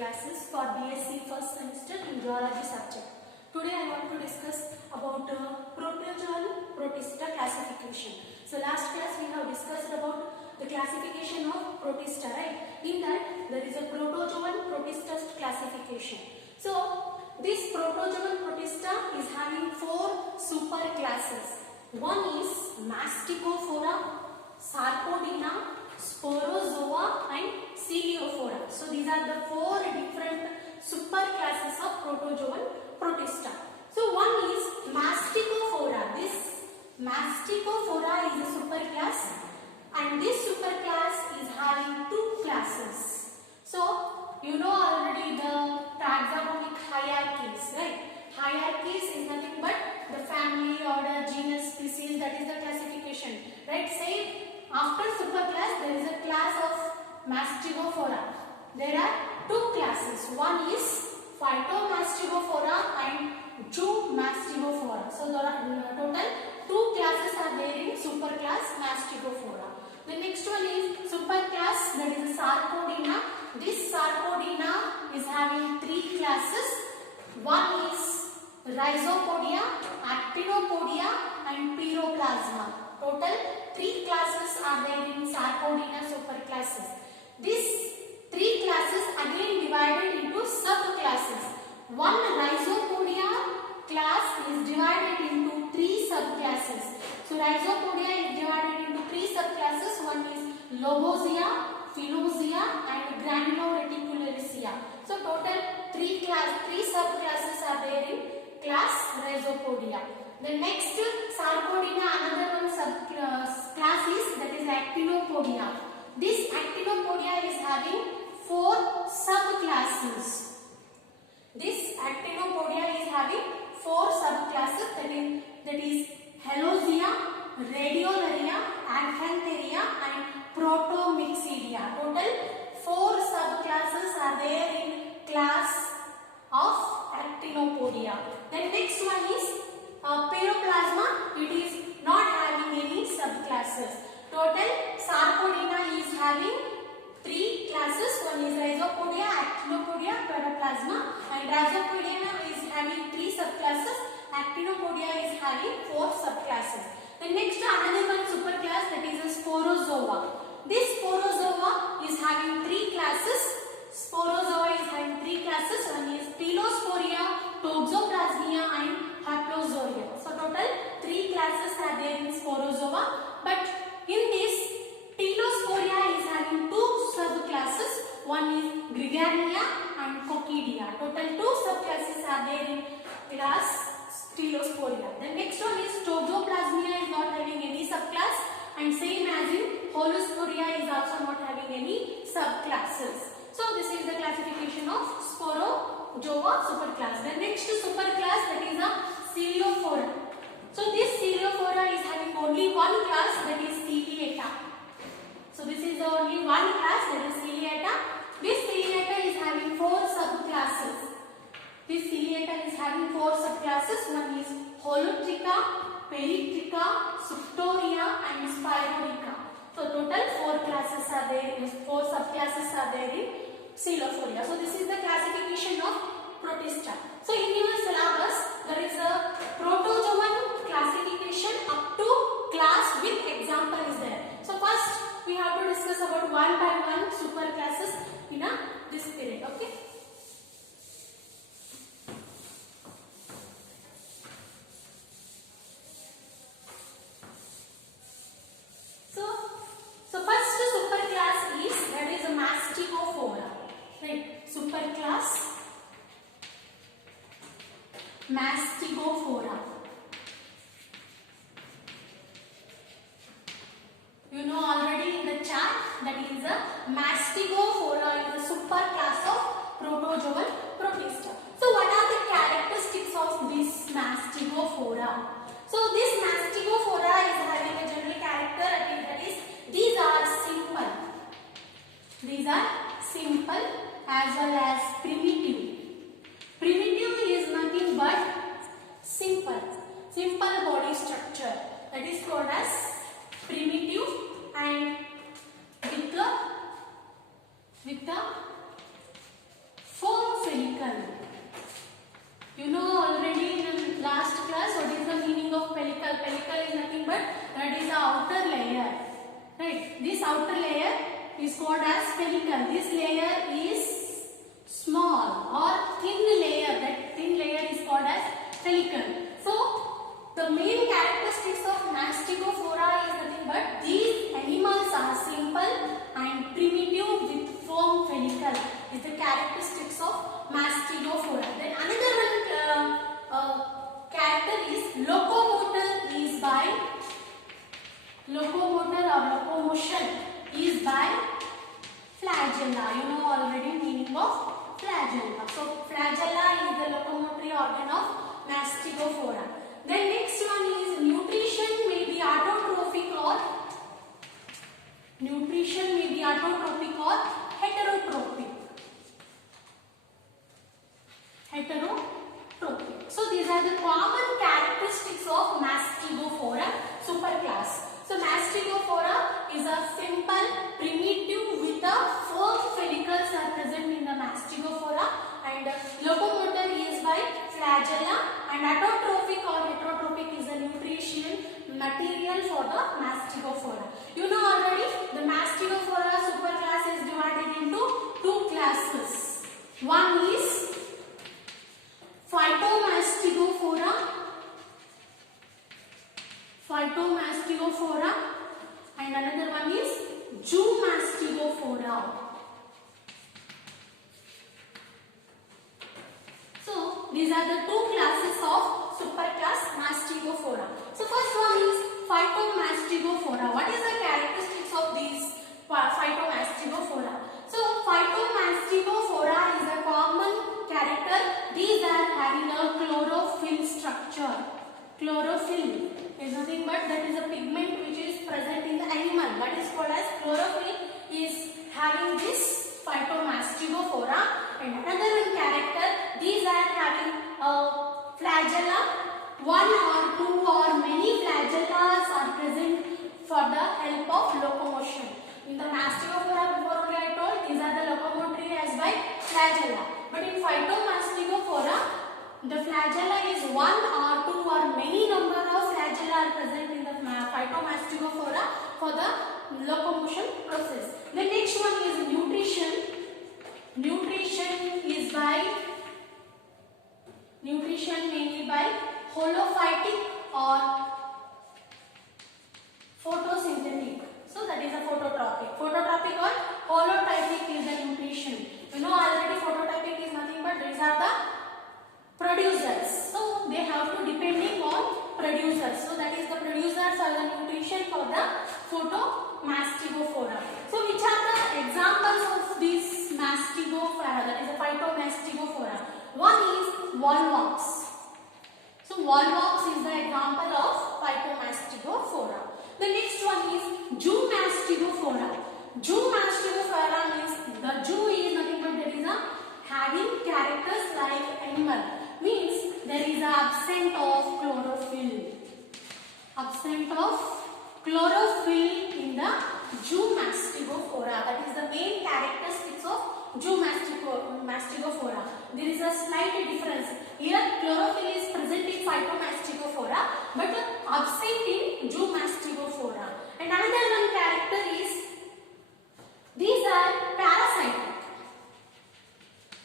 classes for BSc first semester in geology subject. Today I want to discuss about protozoan protista classification. So last class we have discussed about the classification of protista, right? In that there is a protozoan protista classification. So this protozoan protista is having 4 super classes. One is Masticophora, Sarcodina, Sporozoa and Coleophora. So these are the 4 different super classes of protozoan protista. So one is Masticophora. This Masticophora is a super class, and this super class is having 2 classes. So you know already the taxonomic hierarchies, right? Hierarchies is nothing but the family, order, genus, species, that is the classification, right? Say after superclass there is a class of Masticophora. There are 2 classes. One is Phytomasticophora and Zoomasticophora. So there are total 2 classes are there in superclass Masticophora. The next one is superclass, that is Sarcodina. This Sarcodina is having 3 classes. One is Rhizopodia, Actinopodia and Pyroplasma. Total 3 classes are there in Sarcodina superclasses. These 3 classes again divided into subclasses. One Rhizopodia class is divided into 3 subclasses. So Rhizopodia is divided into 3 subclasses. One is Lobozia, Phylloxera and Granuloreticularia. So total 3 subclasses are there in class Rhizopodia. The next Sarcodina, another one subclass is, that is Actinopodia. This Actinopodia is having 4 subclasses. This Actinopodia is having 4 subclasses, that is Helosia, Radiolaria, Acantharia and Protomyxidea. Total 4 subclasses are there in class of Actinopodia. Then next one is Pyroplasma. It is not having any subclasses. Total Sarcodina is having 3 classes. One is Rhizopodia, Actinopodia, Pyroplasma, and Rhizopodia is having 3 subclasses. Actinopodia is having 4 subclasses. The next another one superclass, that is a Sporozoa. This Sporozoa is having 3 classes. Sporozoa is having 3 classes. One is Telosporia, Toxoplasmia and Haplozoria. So total 3 classes are there in Sporozoa. But in this Telosporia is having 2 subclasses. One is Gregarnia and Coccidia. Total 2 subclasses are there in class Telosporia. The next one is Toxoplasmia, is not having any subclass, and same as in Holosporia is also not having any subclasses. So this is the classification of Sporozoa superclass. The next superclass, that is a Coleophora. So this Coleophora is having only one class, that is Ciliata. So this is the only one class, that is Ciliata. This Ciliata is having 4 subclasses. This Ciliata is having 4 subclasses. One is Holotricha, Peritricha, Suctoria and Spirorica. So total 4 classes are there, 4 subclasses are there in Coleophoria. So this is the classification of protista. So in your syllabus there is a protozoan classification up to class with example is there. So first we have to discuss about one by one super classes in this period. Okay. So first super class is, that is a Masticophora. Right. Superclass Masticophora. You know already in the chart that is a Masticophora is a superclass of protozoan protista. So what are the characteristics of this Masticophora? So this Masticophora is having a general character, that is these are simple. These are simple as well as primitive. Primitive is nothing but simple body structure, that is called as primitive, and with the this outer layer is called as follicle. This layer is small or thin layer. That thin layer is called as follicle. So the main characteristics of mastigophora is nothing but these animals are simple and primitive with firm follicle. Is the characteristics of mastigophora. Then another one character is locomotor is by locomotor or locomotion is by flagella. You know already meaning of flagella. So flagella is the locomotory organ of mastigophora. Then next one is nutrition may be autotrophic or heterotrophic. So these are the common characteristics of mastigophora superclass. So mastigophora is a simple primitive with a firm follicles are present in the mastigophora, and locomotor is by flagella, and autotrophic or heterotrophic is a nutrition material for the mastigophora. You know already the mastigophora superclass is divided into two classes. One is phytomastigophora and another one is zoomastigophora. So these are the two classes of superclass mastigophora. So first one is phytomastigophora. What is the characteristics of these phytomastigophora? So phytomastigophora is a common character. These are having a chlorophyll structure. Chlorophyll is nothing but that is a pigment which is present in the animal. What is called as chlorophyll is having this phytomastigophora. And another one character, these are having a flagella. One or two or many flagellas are present for the help of locomotion. In the mastigophora before only I told these are the locomotory as by flagella. But in phytomastigophora, the flagella is one or two or many number of flagella are present in the phytomastigophora for the locomotion process. The next one is nutrition. Nutrition mainly by holophytic or photosynthetic. So that is a phototrophic. Phototrophic or holotypic is the nutrition. You know already phototypic is nothing but these are the producers. So they have to depending on producers. So that is the producers are the nutrition for the phytomastigophora. So which are the examples of this mastigophora, that is a phytomastigophora? One is volvox. So volvox is the example of phytomastigophora. The next one is zoomastigophora. Zoomastigophora means the zoo is nothing but there is a having characters like animal. Means there is a absent of chlorophyll. Absent of chlorophyll in the zoomastigophora. That is the main characteristics of zoomastigophora. There is a slight difference. Here chlorophyll is present in phytomastigophora but absent in zoomastigophora. And another one character is these are parasitic.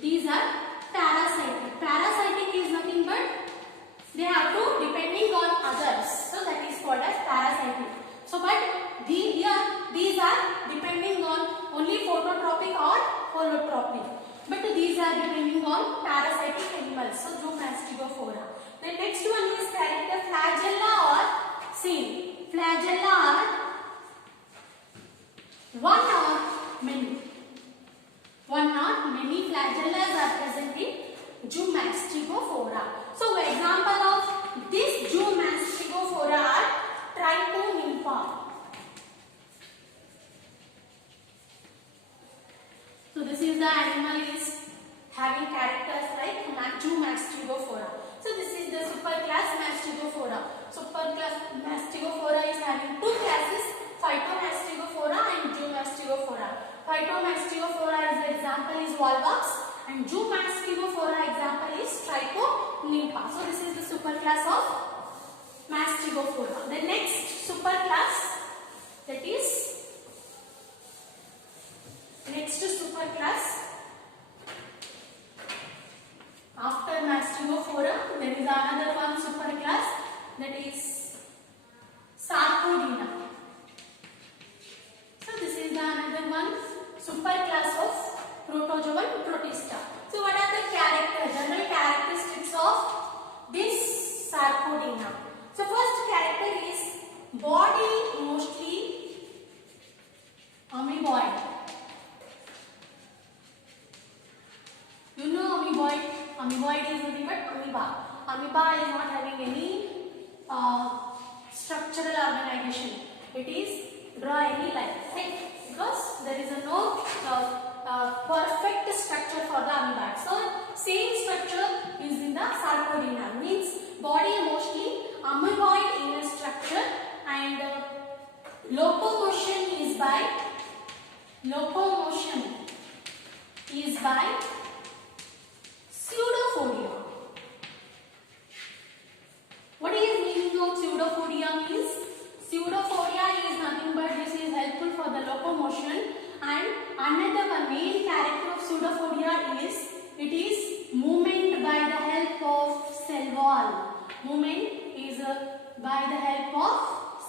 These are parasitic. Parasitic is nothing but they have to depending on others. So that is called as parasitic. So but these are depending on only phototrophic or holotropic. But these are depending on parasitic animals. So zoomastigophora. The next one is character flagella or same. Flagella are one or many. One or many flagellas are present in zoomastigophora. So example of this zoomastigophora are Trichonympha. So this is the animal is having characters like zoomastigophora. So this is the superclass mastigophora. Superclass mastigophora is having two classes, phytomastigophora and zoomastigophora. Phytomastigophora as the example is volvox and zoomastigophora example is Trichonympha. So this is the superclass of mastigophora. The next superclass, that is draw any line, right? Because there is no perfect structure for the amoeba. So same structure is in the Sarcodina, means body mostly amoeboid in a structure, and locomotion is by pseudopodia. What is meaning of pseudopodia? Means pseudopodia is nothing but this is helpful for the locomotion, and another main character of pseudopodia is it is movement by the help of cell wall. Movement is by the help of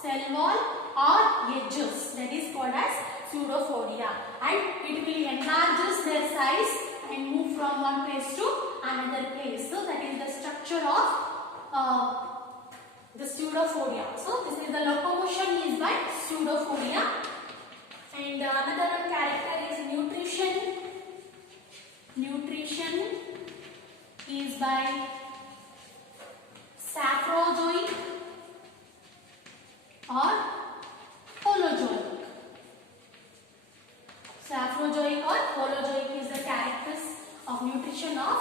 cell wall or edges, that is called as pseudopodia, and it will enlarge their size and move from one place to another place. So that is the structure of the pseudopodia. So this is the locomotion is by pseudopodia, and another character is nutrition. Nutrition is by saprozoic or holozoic. Saprozoic or holozoic is the characters of nutrition of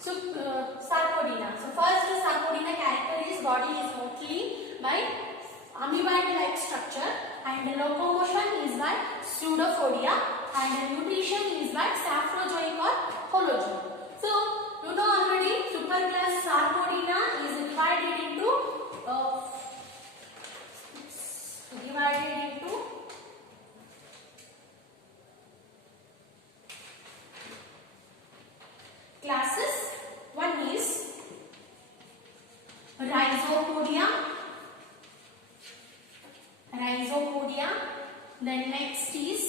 Sarcodina. So first Sarcodina character is body is mostly by amoeboid-like structure, and the locomotion is by pseudopodia, and the nutrition is by saprozoic or holozoic. So you know already superclass Sarcodina is divided into classes. One is Rhizopodia. Then next is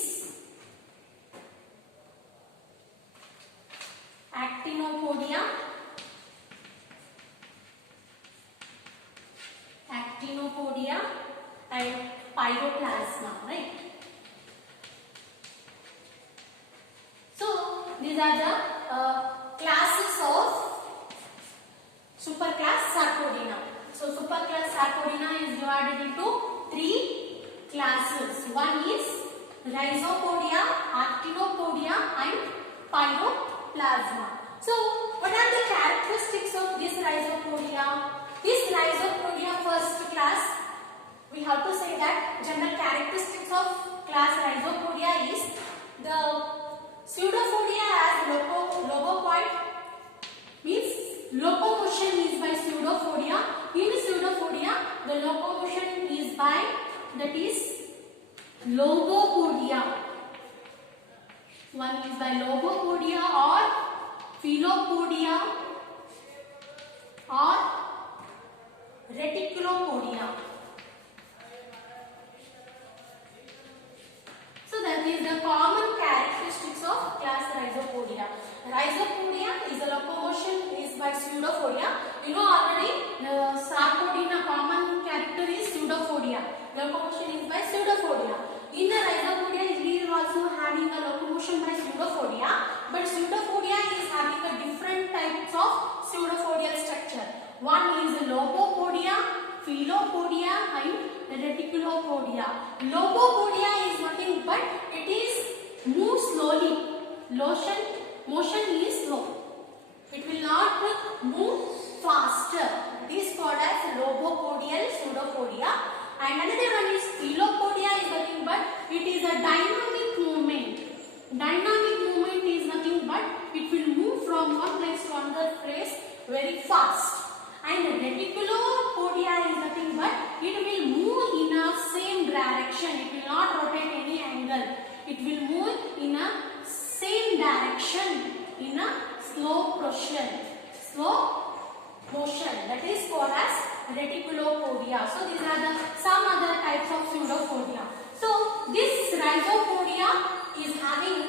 Actinopodia. And Pyroplasma, right? So these are the classes of superclass Sarcodina. So superclass Sarcodina is divided into 3 classes. One is Rhizopodia, Actinopodia and Pyroplasma. So what are the characteristics of this Rhizopodia? This Rhizopodia first class, we have to say that general characteristics of class Rhizopodia is the pseudopodia as logopoid, means locomotion is by pseudopodia. In pseudopodia, the locomotion is by, that is logopodia. One is by logopodia or philopodia or reticulopodia. So that is the common characteristics of class Rhizopodia. Rhizopodia is the locomotion is by pseudopodia. You know already the Sarcodina common character is pseudopodia. Locomotion is by pseudopodia. In the Rhizopodia we are also having a locomotion by pseudopodia, but pseudopodia is having a different types of pseudopodial structure. One is logopodia, philopodia and reticulopodia. Logopodia is nothing but it is move slowly. Motion is slow. It will not move faster. It is called as logopodial pseudopodia. And another one is philopodia is nothing but it is a dynamic movement. Dynamic movement is nothing but it will move from one place to another place very fast. And reticulopodia is nothing but it will move in a same direction. It will not rotate any angle. It will move in a same direction in a slow motion. That is called as reticulopodia. So these are the some other types of pseudopodia. So this Rhizopodia is having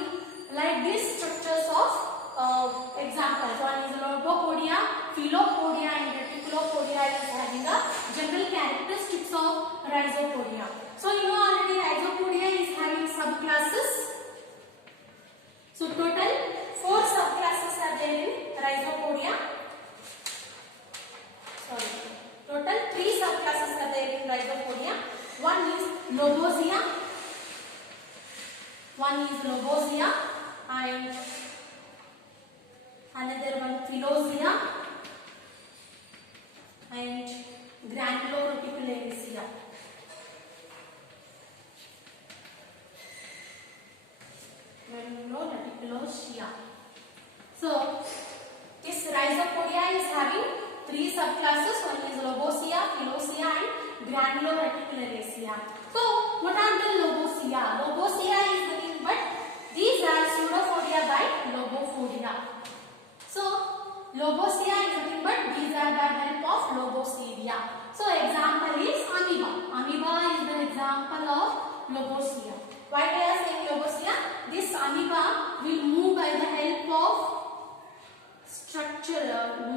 like these structures of examples. One is logopodia, philopodia and reticulopodia is having a general characteristics of Rhizopodia. So you know already Rhizopodia is having subclasses. So total 4 subclasses are there in Rhizopodia. Total 3 subclasses are there in Rhizopodia. One is Lobozia. One is Lobozia and another one Philozia and Granuloreticularia. Granuloreticularia. So this Rhizopodia is having three subclasses. One is Lobozia, Philozia and Granuloreticularia. So what are the Lobozia? Lobozia is nothing but these are Pseudophodia by Lobophodia. So Lobozia is nothing but these are by help of Lobophodia. So example is amoeba. Amoeba is the example of Lobozia. Why we are saying Lobozia? This amoeba will move by the help of structure,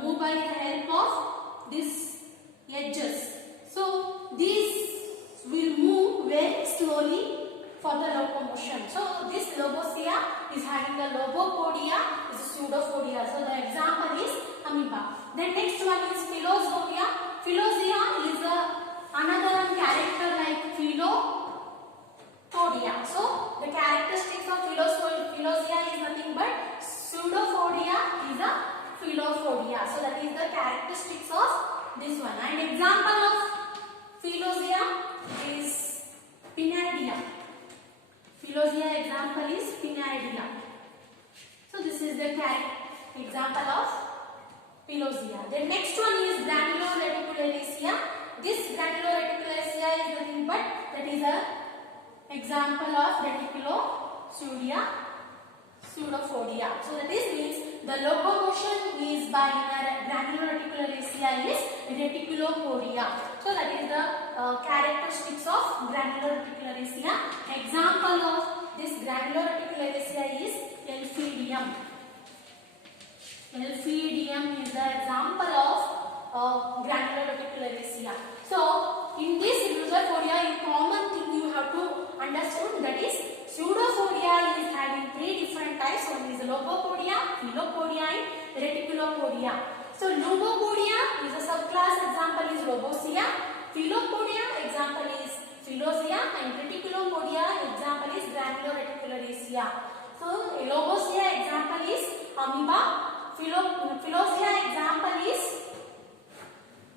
move by the help of these edges. So these will move very slowly for the locomotion. So this Lobozia is having the Lobopodia, is a Pseudophodia. So the example is amoeba. Then next one is Philozia. Philozia is another character like Philopodia. So the characteristics of Philozia is nothing but Pseudophodia is a Philophodia. So that is the characteristics of this one. And example of Philozia is Pinnidia. Philozia example is Pinnidia. So this is the example of Philozia. The next one is Granuloreticularia. This Granuloreticularia is nothing but that is a example of Reticulopseudophodia. So that is means the locomotion is by Granuloreticularia is Reticulopodia. So that is the characteristics of Granuloreticularia. Example of this Granuloreticularia is Elphidium. Elphidium is the example of Granuloreticularia. So in this Rhizopodia, a common thing you have to understand, that is Pseudophodia is having three different types. One is Lobopodia, Philopodia and Reticulopodia. So Lobopodia is a subclass, example is Lobozia. Philopodia example is Philozia and Reticulopodia example is Granuloreticularia. So Lobozia example is amoeba. Philozia example is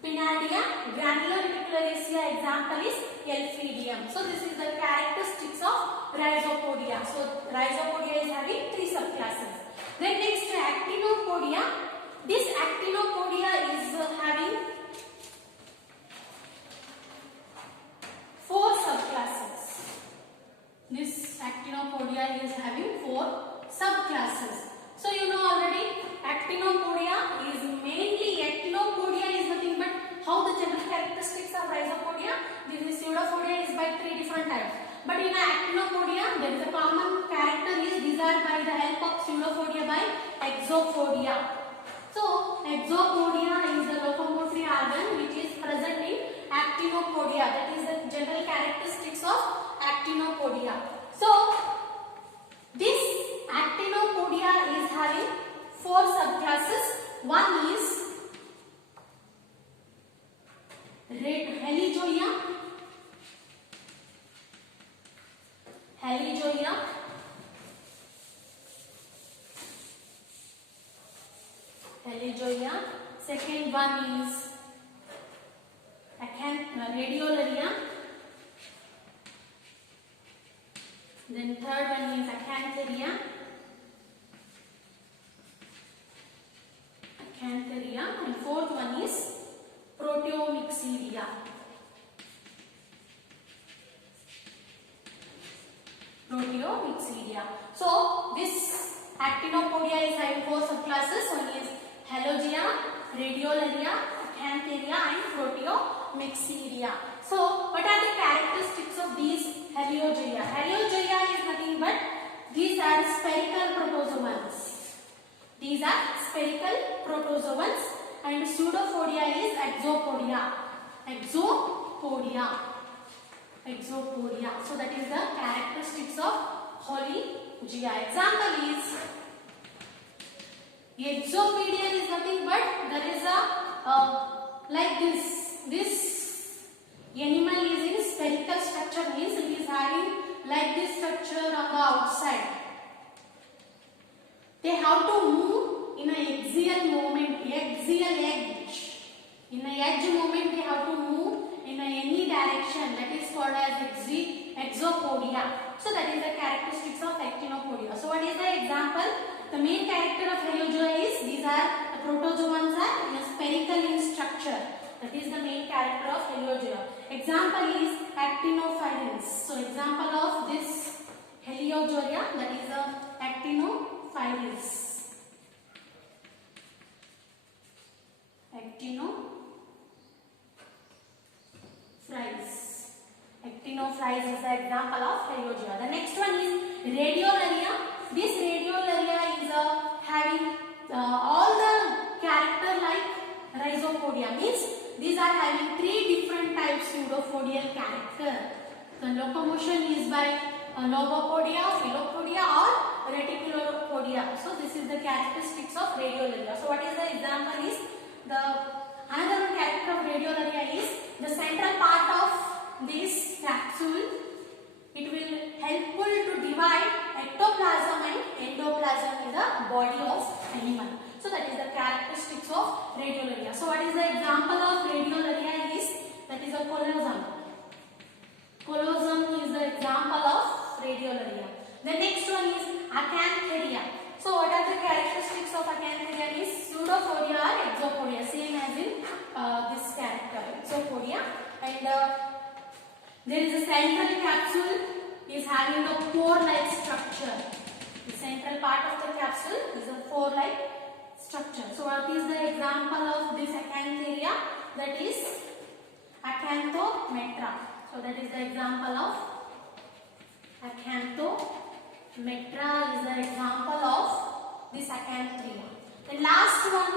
Pinnidia. Granuloreticularia example is Elphidium. So this is the characteristics of Rhizopodia. So Rhizopodia is having three subclasses. Then next Actinopodia. This Actinopodia is having four subclasses. This Actinopodia is having four subclasses. So you know already Actinopodia is mainly is nothing but how the general characteristics of Rhizopodia. This is Pseudophodia is by three different types. But in Actinopodia there is a common character is these are by the help of Pseudophodia by Exophodia. So Exophodia is the locomotory organ which is present in Actinopodia. That is the general characteristics of Actinopodia. So this Actinopodia is having four subclasses. One is Helijoia. Second one is Radiolaria. Then third one is Acantharia. And fourth one is Proteomyxedia. So this Actinopodia is having four subclasses. One is Halogia, Radiolaria, Acantharia and Proteomyxedia. So what are the characteristics of these Halogia? Halogia is nothing but these are spherical protozoans. And Pseudophodia is Exopodia. So that is the characteristics of Halogia. Example is Exopedia is nothing but there is a like this Animal is in spherical structure, means it is having like this structure on the outside. They have to move in an axial movement, axial edge. In an edge movement, they have to move in any direction. That is called as exopodia. So that is the characteristics of actinopodia. So what is the example? The main character of Heliozoa is these are the protozoans are in a spherical in structure. That is the main character of Heliozoa. Example is actinophylins. So example of this Heliozoa, that is the actinophylins. Actinophrys is the example of Heliozoa. The next one is Radiolaria. This Radiolaria is having all the character like Rhizopodia, means these are having 3 different types pseudopodial character. The locomotion is by Lobopodia, Filopodia or Reticulopodia. So this is the characteristics of Radiolaria. So what is the example is another one character of Radiolaria is the central part of this capsule. It will helpful to divide ectoplasm and endoplasm in the body of animal. So that is the characteristics of Radiolaria. So what is the example of Radiolaria is, that is a collosum. Collosum is the example of Radiolaria. The next one is Acantharia. So what are the characteristics of Acantharia is pseudopodia or exopodia, same as in this character, exopodia. And there is a central capsule is having a pore-like structure. The central part of the capsule is a pore-like structure. So what is the example of this Acantharia? That is Acanthometra. So that is the example of Acanthometra is the example of this Acantharia. The last one